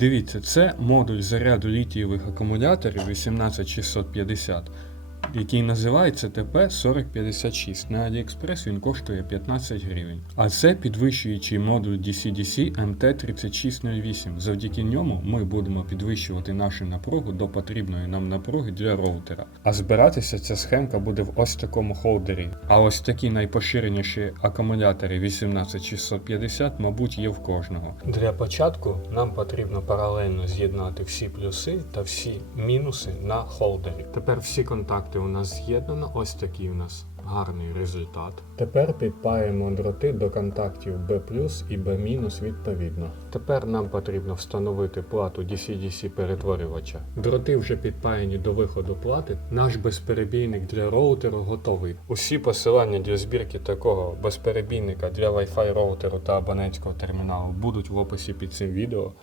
Дивіться, це модуль заряду літієвих акумуляторів 18650, який називається ТП4056. На AliExpress він коштує 15 гривень. А це підвищуючий модуль DC-DC MT3608. Завдяки ньому ми будемо підвищувати нашу напругу до потрібної нам напруги для роутера. А збиратися ця схемка буде в ось такому холдері. А ось такі найпоширеніші акумулятори 18650, мабуть, є в кожного. Для початку нам потрібно паралельно з'єднати всі плюси та всі мінуси на холдері. Тепер всі контакти у нас з'єднано. Ось такий у нас гарний результат. Тепер підпаємо дроти до контактів B і B- відповідно. Тепер нам потрібно встановити плату DC-DC перетворювача. Дроти вже підпаяні до виходу плати. Наш безперебійник для роутеру готовий. Усі посилання для збірки такого безперебійника для Wi-Fi роутеру та абонентського терміналу будуть в описі під цим відео.